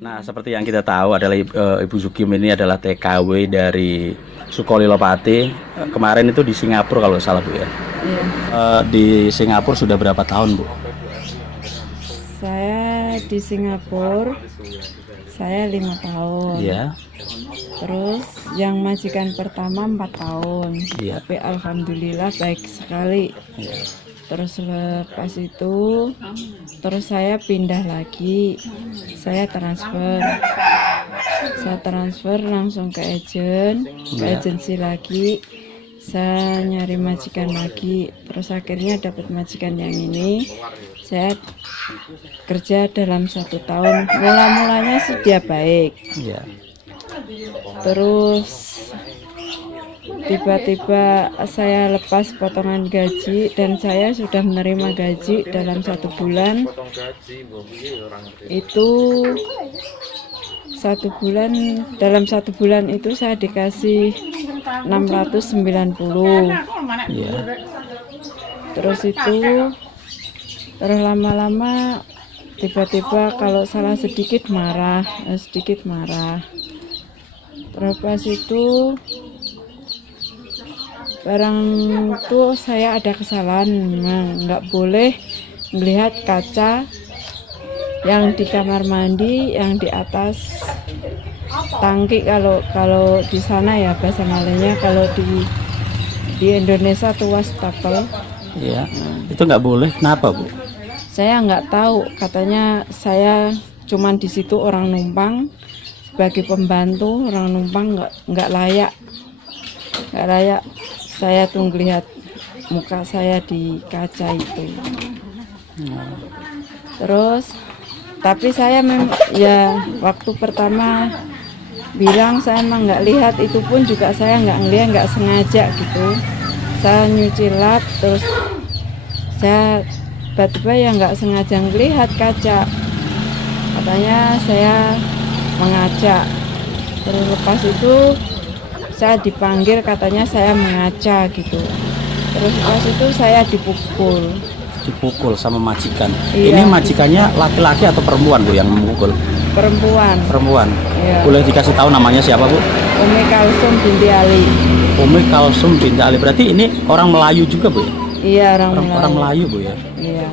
Nah, seperti yang kita tahu adalah Ibu Sugiem ini adalah TKW dari Sukolilopati. Kemarin itu di Singapura kalau nggak salah Bu ya. Iya. Di Singapura sudah berapa tahun Bu? Saya di Singapura, saya 5 tahun. Iya. Terus yang majikan pertama 4 tahun. Iya. Tapi alhamdulillah baik sekali. Iya. Terus lepas itu, terus saya pindah lagi. Saya transfer langsung ke Iya. agensi lagi. Saya nyari majikan lagi, terus akhirnya dapat majikan yang ini. Saya kerja dalam 1 tahun. Mulanya sih dia baik, Iya. terus tiba-tiba saya lepas potongan gaji dan saya sudah menerima gaji dalam 1 bulan. Itu 1 bulan, dalam 1 bulan itu saya dikasih 690. Iya. Terus lama-lama tiba-tiba kalau salah sedikit marah. Terus pas itu barang tuh saya ada kesalahan, memang nggak boleh melihat kaca yang di kamar mandi yang di atas tangki. Kalau di sana ya bahasa Malaynya, kalau di Indonesia tuh wastafel. Iya. Itu nggak boleh. Kenapa Bu? Saya nggak tahu, katanya saya cuman di situ orang numpang sebagai pembantu, orang numpang nggak layak saya tuh lihat muka saya di kaca itu. Terus tapi saya ya waktu pertama bilang saya emang nggak lihat, itu pun juga saya nggak ngelihat, nggak sengaja gitu. Saya nyuci lap, terus saya tiba-tiba ya nggak sengaja ngelihat kaca, katanya saya mengaca. Terus lepas itu saya dipanggil, katanya saya mengaca gitu. Terus lepas itu saya Dipukul sama majikan. Iya. Ini majikannya laki-laki atau perempuan Bu yang memukul? Perempuan. Iya. Iya. Boleh dikasih tahu namanya siapa Bu? Umi Kalsum binti Ali. Umi Kalsum binti Ali. Berarti ini orang Melayu juga Bu ya? Iya, orang Melayu Bu ya. Iya.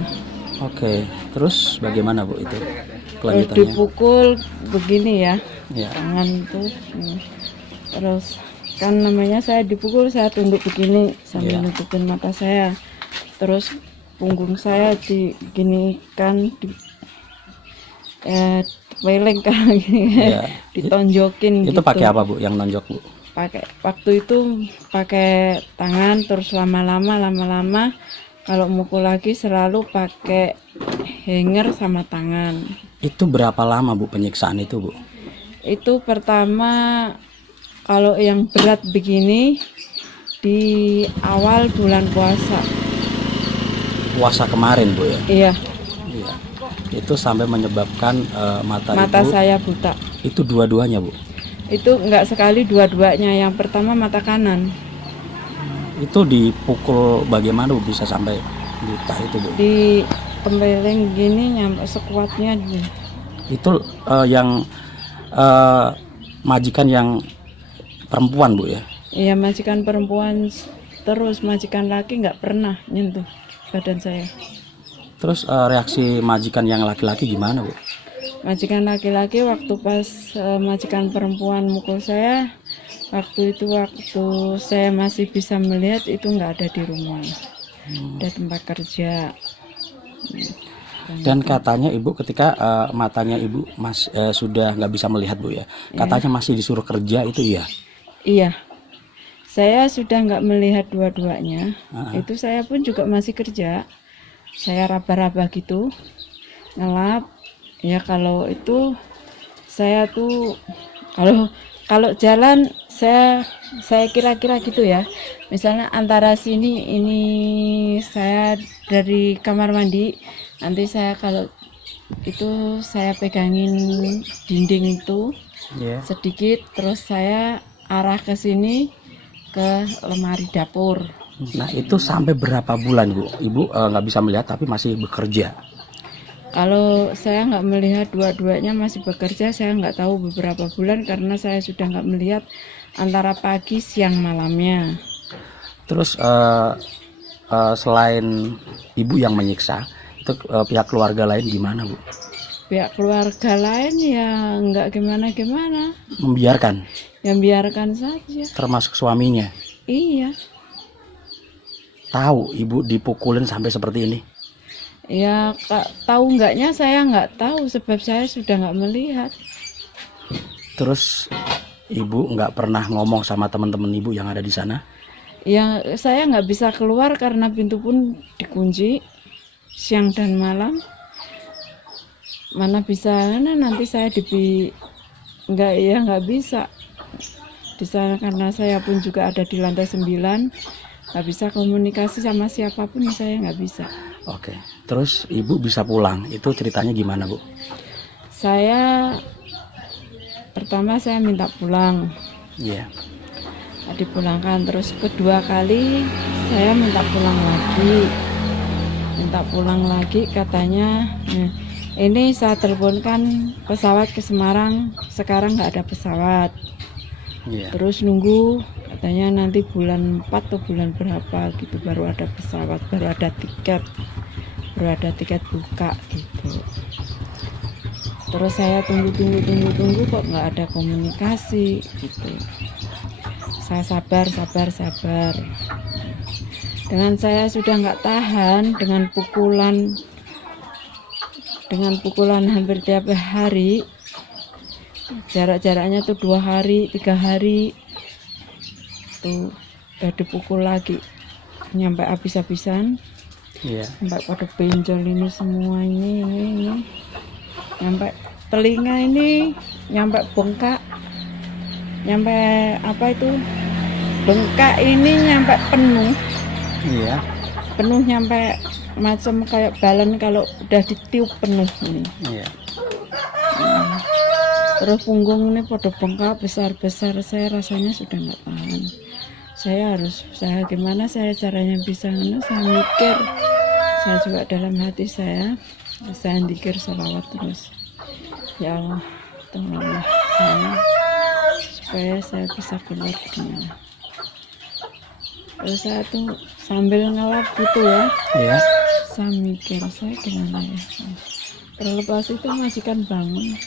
Oke. Terus bagaimana Bu itu Terus kelanjutannya? dipukul begini ya, Ya. tangan tuh. Terus kan namanya saya dipukul, saya tunduk begini sambil Iya. nutupin mata saya. Terus punggung saya diginikan, peleng kan, Iya. ditonjokin Itu gitu. pakai apa Bu yang nonjok Bu? Waktu itu pakai tangan, terus lama-lama kalau mukul lagi selalu pakai hanger sama tangan. Itu berapa lama Bu penyiksaan itu Bu? Itu pertama kalau yang berat begini di awal bulan puasa. Puasa kemarin Bu ya? Iya, Iya. Itu sampai menyebabkan mata Ibu saya buta. itu dua-duanya Bu? Itu enggak sekali, dua-duanya. Yang pertama mata kanan. Itu dipukul bagaimana Bu bisa sampai buta itu Bu? Di tempeleng gini nyampe sekuatnya. Itu yang majikan yang perempuan Bu ya? Iya, majikan perempuan, terus majikan laki nggak pernah nyentuh badan saya. Terus reaksi majikan yang laki-laki gimana Bu? Majikan laki-laki waktu pas majikan perempuan mukul saya, waktu saya masih bisa melihat, itu nggak ada di rumah, ada tempat kerja. Dan katanya Ibu ketika matanya Ibu sudah nggak bisa melihat Bu ya, katanya masih disuruh kerja, itu iya? Iya, saya sudah nggak melihat dua-duanya. Itu saya pun juga masih kerja. Saya raba-raba gitu, ngelap. Ya kalau itu saya tuh kalau jalan saya kira-kira gitu ya. Misalnya antara sini, ini saya dari kamar mandi, nanti saya kalau itu saya pegangin dinding itu sedikit, terus saya arah ke sini ke lemari dapur. Nah itu sampai berapa bulan Bu? Ibu nggak bisa melihat tapi masih bekerja? Kalau saya nggak melihat dua-duanya masih bekerja, saya nggak tahu beberapa bulan karena saya sudah nggak melihat antara pagi, siang, malamnya. Terus selain ibu yang menyiksa, itu pihak keluarga lain gimana, Bu? Pihak keluarga lain ya nggak gimana-gimana, Membiarkan, yang biarkan saja. termasuk suaminya. Iya, Tahu ibu dipukulin sampai seperti ini? ya tahu nggaknya saya nggak tahu sebab saya sudah nggak melihat. Terus ibu nggak pernah ngomong sama teman-teman ibu yang ada di sana? Ya saya nggak bisa keluar karena pintu pun dikunci siang dan malam. Mana bisa nanti saya nggak bisa di sana karena saya pun juga ada di lantai 9, nggak bisa komunikasi sama siapapun, saya nggak bisa. Oke, terus ibu bisa pulang, itu ceritanya gimana, Bu? Pertama saya minta pulang, Iya. dipulangkan, terus kedua kali saya minta pulang lagi katanya ini saya teleponkan pesawat ke Semarang, sekarang nggak ada pesawat. Iya. Terus nunggu katanya nanti bulan 4 atau bulan berapa gitu baru ada pesawat, baru ada tiket buka gitu. Terus saya tunggu kok nggak ada komunikasi gitu. Saya sabar. Dengan saya sudah nggak tahan dengan pukulan hampir tiap hari. Jaraknya tuh 2 hari, 3 hari tuh udah dipukul lagi nyampe habis-habisan. Iya. Sampai pada benjol ini semua ini. Nyampe telinga ini, nyampe bengkak, nyampe bengkak ini nyampe penuh. Iya. Penuh nyampe macam kayak balon kalau udah ditiup penuh ini. Iya. Terus punggung ini pada bengkak besar-besar, saya rasanya sudah nggak tahan. Saya harus usaha gimana saya caranya bisa saya mikir. Saya juga dalam hati saya zikir sholawat terus. Ya Allah, tolonglah saya supaya saya bisa keluar dari. Terus saya tuh sambil ngelap gitu ya. Iya. Saya mikir saya gimana ya. Terlepas itu majikan bangun.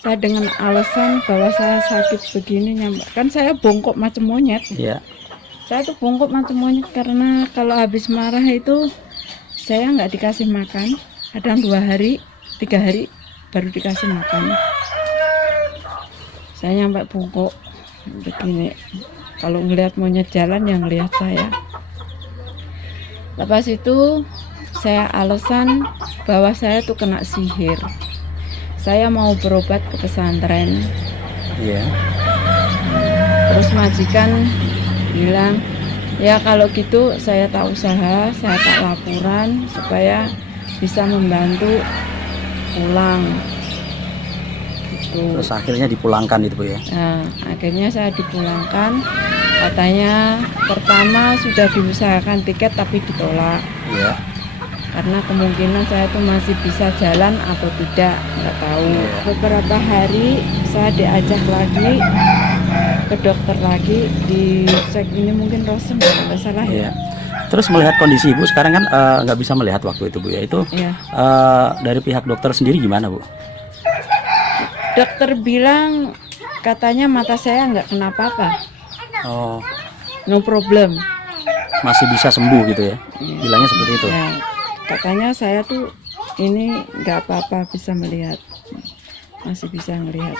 Saya dengan alasan bahwa saya sakit begini kan saya bongkok macam monyet. Iya. Saya tuh bongkok macam monyet karena kalau habis marah itu saya nggak dikasih makan. Kadang 2 hari, 3 hari baru dikasih makan. Saya nyampe bongkok begini. Kalau ngelihat monyet jalan yang ngelihat saya. Lepas itu saya alasan bahwa saya tuh kena sihir. Saya mau berobat ke pesantren. Iya. Terus majikan bilang, ya kalau gitu saya tak usaha, saya tak laporan supaya bisa membantu pulang. Gitu. Terus akhirnya dipulangkan itu, Bu ya? Nah, akhirnya saya dipulangkan. Katanya pertama sudah diusahakan tiket tapi ditolak. Iya. Karena kemungkinan saya tuh masih bisa jalan atau tidak, nggak tahu. Beberapa hari saya diajak lagi ke dokter lagi, dicek ini mungkin Rosen kalau nggak salah ya. Iya. Terus melihat kondisi ibu sekarang kan nggak bisa melihat waktu itu, Bu ya, itu Iya. dari pihak dokter sendiri gimana, Bu? Dokter bilang katanya mata saya nggak kena apa-apa, Oh, no problem. masih bisa sembuh gitu ya? Bilangnya seperti itu. Ya, katanya saya tuh ini nggak apa-apa, bisa melihat, masih bisa melihat.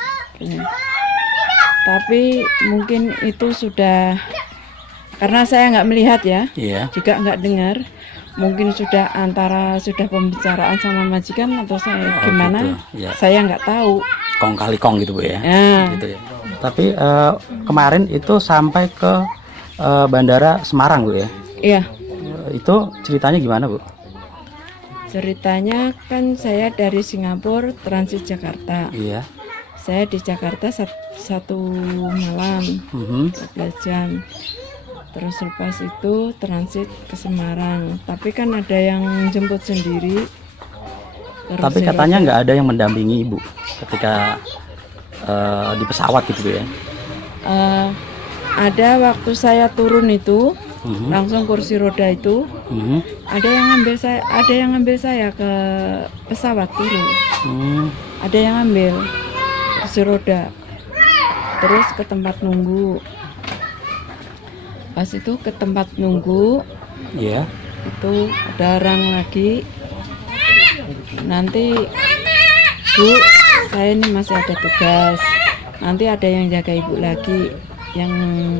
Tapi mungkin itu sudah karena saya nggak melihat ya, Iya. juga nggak dengar. Mungkin sudah pembicaraan sama majikan atau saya gimana, Gitu. Ya. saya nggak tahu. Kong kali kong gitu, Bu ya? Ya. Gitu ya. Tapi kemarin itu sampai ke Bandara Semarang, Bu ya? Iya. Itu ceritanya gimana, Bu? Ceritanya kan saya dari Singapura transit Jakarta. Iya. Saya di Jakarta satu malam, 12 jam. Terus lepas itu transit ke Semarang. Tapi kan ada yang jemput sendiri. kursi Tapi katanya roda. nggak ada yang mendampingi ibu ketika di pesawat gitu Bu ya. Eh, ada waktu saya turun itu Mhm. langsung kursi roda itu Mhm. ada yang ngambil saya ke pesawat turun. Hmm. Ada yang ngambil kursi roda. Terus ke tempat nunggu. Pas itu ke tempat nunggu Iya. itu ada orang lagi. Nanti Bu, saya ini masih ada tugas. Nanti ada yang jaga ibu lagi. Yang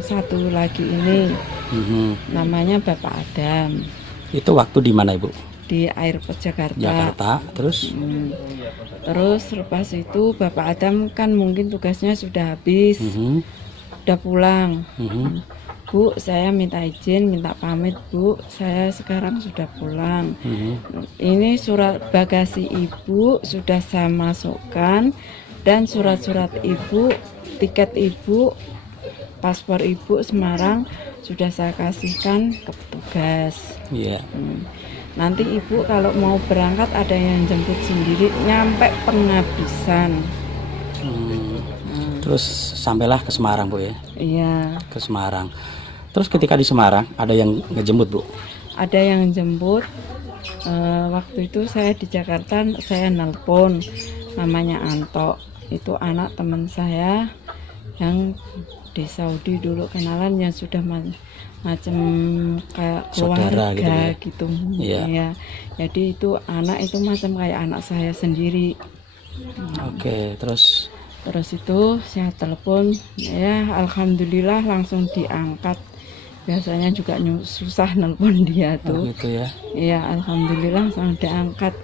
satu lagi ini Mhm. namanya Bapak Adam Itu waktu di mana Ibu? di Airport Jakarta. Jakarta. Terus? Terus lepas itu Bapak Adam kan mungkin tugasnya sudah habis, Mhm. udah pulang. Mhm. Bu, saya minta izin, minta pamit Bu, saya sekarang sudah pulang. Mhm. Ini surat bagasi ibu sudah saya masukkan dan surat-surat ibu, tiket ibu, paspor ibu Semarang sudah saya kasihkan ke petugas. Iya. Nanti ibu kalau mau berangkat ada yang jemput sendiri nyampe penghabisan. Terus sampailah ke Semarang Bu ya. Iya, Ke Semarang. Terus ketika di Semarang ada yang ngejemput Bu? ada yang jemput. Waktu itu saya di Jakarta, saya nelpon namanya Anto. Itu anak teman saya yang di Saudi dulu kenalan yang sudah macam kayak Saudara keluarga gitu gitu. Iya. Ya. Jadi itu anak itu macam kayak anak saya sendiri. Oke, terus Terus itu saya telepon, ya alhamdulillah langsung diangkat. Biasanya juga susah nelpon dia tuh. gitu ya. Iya, alhamdulillah langsung diangkat.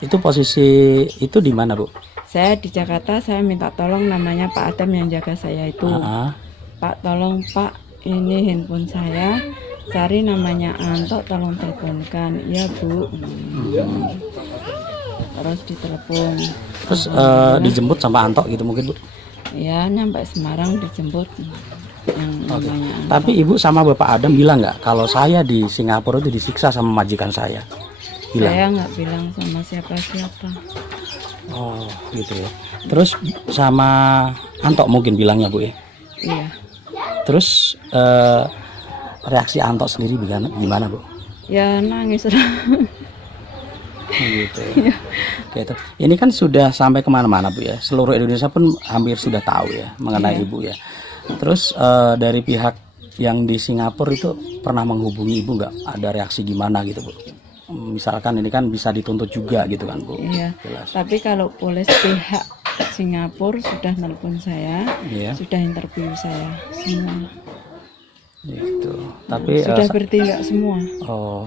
Itu posisi itu di mana Bu? Saya di Jakarta, saya minta tolong namanya Pak Adam yang jaga saya itu. Ah. Pak, tolong Pak, ini handphone saya, cari namanya Anto, tolong teleponkan. Iya Bu. Terus ditelepon. Terus dijemput sama Anto gitu mungkin Bu? Ya, nyampe Semarang dijemput yang namanya Anto. Tapi Ibu sama Bapak Adam bilang nggak kalau saya di Singapura itu disiksa sama majikan saya? Bilang. Saya nggak bilang sama siapa-siapa. Oh gitu ya. Terus sama Anto mungkin bilangnya Bu ya. Iya. Terus reaksi Anto sendiri gimana Bu? Ya nangis. Gitu ya. Oke, ini kan sudah sampai kemana-mana Bu ya. Seluruh Indonesia pun hampir sudah tahu ya mengenai Iya. Ibu ya. Terus dari pihak yang di Singapura itu pernah menghubungi Ibu nggak? Ada reaksi gimana gitu Bu? Misalkan ini kan bisa dituntut juga gitu kan Bu? Iya. Jelas. Tapi kalau polis pihak Singapura sudah nelpon saya, Iya. sudah interview saya semua. Gitu. Tapi Sudah bertindak semua. oh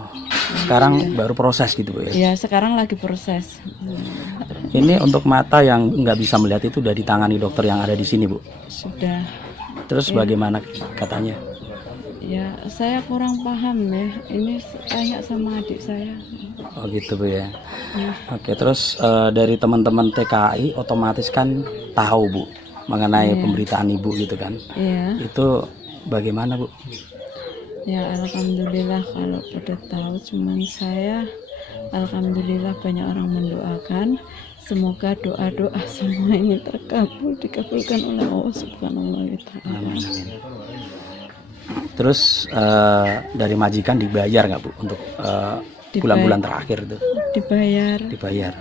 sekarang baru proses gitu Bu ya. Ya sekarang lagi proses. Ini untuk mata yang nggak bisa melihat itu udah ditangani dokter yang ada di sini Bu. Sudah. Terus bagaimana katanya? Ya saya kurang paham ya. Ini tanya sama adik saya. Oh gitu Bu ya. Ya. Oke, terus dari teman-teman TKI otomatis kan tahu Bu mengenai pemberitaan Ibu gitu kan. Iya. Itu bagaimana Bu? Ya alhamdulillah kalau pada tahu, cuman saya alhamdulillah banyak orang mendoakan. Semoga doa-doa semua ini dikabulkan oleh Allah Subhanahu wa Ta'ala. Amin, amin. Terus dari majikan dibayar nggak Bu untuk bulan-bulan terakhir itu? Dibayar. Dibayar.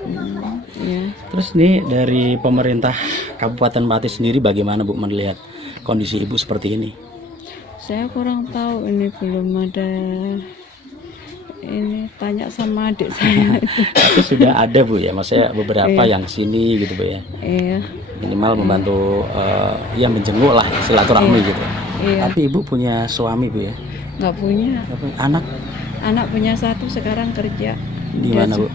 Ya. Terus nih dari pemerintah Kabupaten Pati sendiri bagaimana Bu melihat kondisi Ibu seperti ini? Saya kurang tahu, ini belum ada, ini tanya sama adik saya. Tapi sudah ada Bu ya, maksudnya beberapa yang sini gitu Bu ya. Iya. Minimal membantu ya menjenguk lah silaturahmi gitu. Iya. Tapi Ibu punya suami Bu ya? Nggak punya. Anak Anak punya satu sekarang kerja. di mana Bu?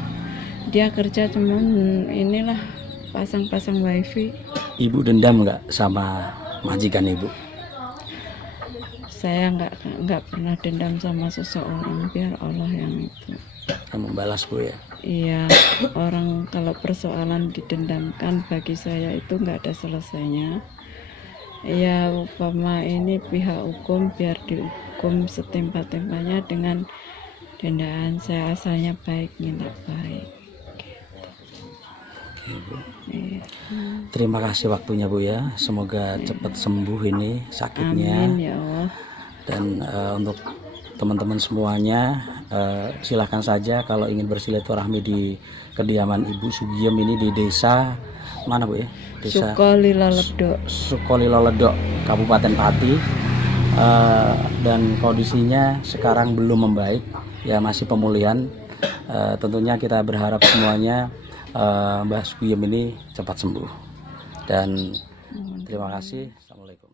Dia kerja cuman inilah pasang-pasang wifi. Ibu dendam nggak sama majikan Ibu? Saya nggak pernah dendam sama seseorang, biar Allah yang itu. Yang membalas Bu ya? Iya, orang kalau persoalan didendamkan bagi saya itu nggak ada selesainya. Ya umpama ini pihak hukum biar dihukum setimpal-timpalnya dengan dendaan. Saya asalnya baik, minta baik. Ibu. Iya. Terima kasih waktunya Bu ya. Semoga cepat sembuh ini sakitnya. Amin ya Allah. Dan untuk teman-teman semuanya, silahkan saja kalau ingin bersilaturahmi di kediaman Ibu Sugiem ini di desa mana Bu ya? Desa Sukolilo, Kabupaten Pati. Dan kondisinya sekarang belum membaik, ya masih pemulihan. Tentunya kita berharap semuanya Mbah Sugiem ini cepat sembuh. Dan terima kasih. Assalamualaikum.